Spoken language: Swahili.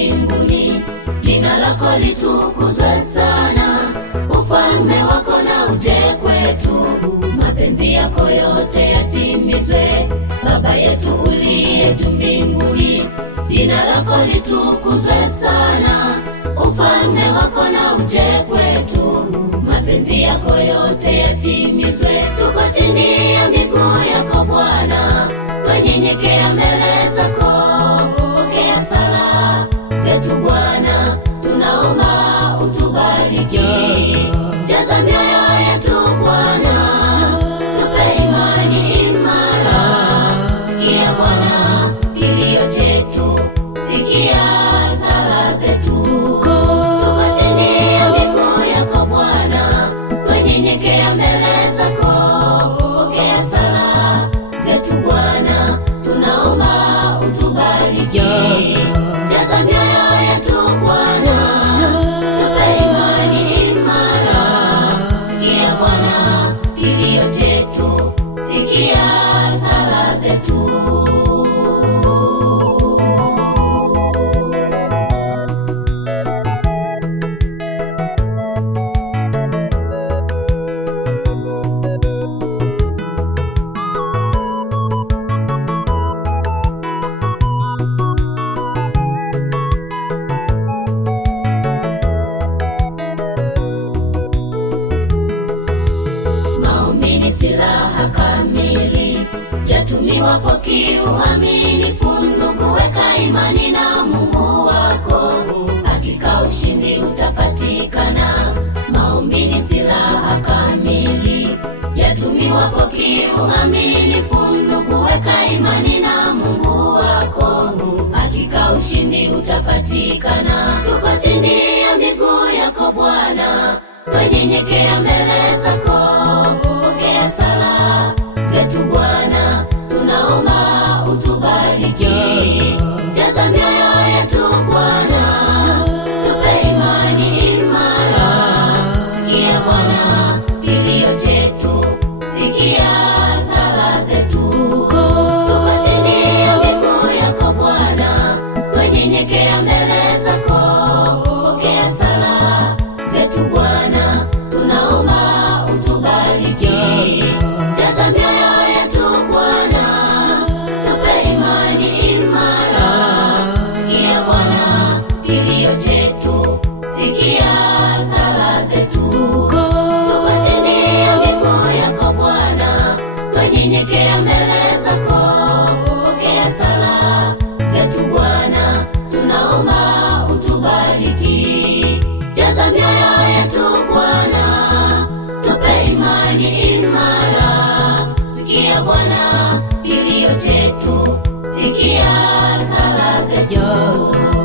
mbinguni, jina lako litukuzwe sana. Ufalme wako na uje kwetu, mapenzi yako yote yatimizwe. Baba yetu uliye juu mbinguni, jina lako litukuzwe sana. Ufalme wako na uje kwetu, mapenzi yako yote yatimizwe. Tuko chini ya miguu yako Bwana, twanyenyekea mbele zako. Pokea sala zetu Bwana, tunaomba utubariki. Jaza mioyo yetu Bwana, tupe imani imara. Sikia Bwana kilio chetu, sikia sala zetu. Tuko chini ya miguu yako Bwana, twanyenyekea mbele zako. Pokea sala zetu Bwana, tunaomba utubariki. Jaza mioyo yetu Bwana, tupe imani imara. Sikia Bwana kilio chetu, sikia sala zetu. Maombi ni silaha kamili, yatumiwapo kiuaminifu. Ndugu, weka imani na Mungu wako, hakika ushindi utapatikana. Maombi ni silaha kamili, yatumiwapo kiuaminifu. Ndugu, weka imani na Mungu wako, hakika ushindi utapatikana. Tuko chini ya miguu yako Bwana, twanyenyekea mbele zako. Pokea sala zetu Bwana, tunaomba utubariki. Jaza mioyo yetu Bwana, tupe imani imara. Sikia Bwana kilio chetu, sikia sala zetu. Tuko chini ya miguu yako Bwana, twanyenyekea mbele zako. Pokea sala zetu Bwana, tunaomba utubariki. Jaza mioyo yetu Bwana, tupe imani imara. Sikia Bwana kilio chetu, sikia sala zetu. Tuko chini ya miguu yako Bwana, twanyenyekea mbele zako. Pokea sala zetu Bwana, tunaomba utubariki. Jaza mioyo yetu Bwana, tupe imani imara. Sikia Bwana kilio chetu, sikia sala zetu.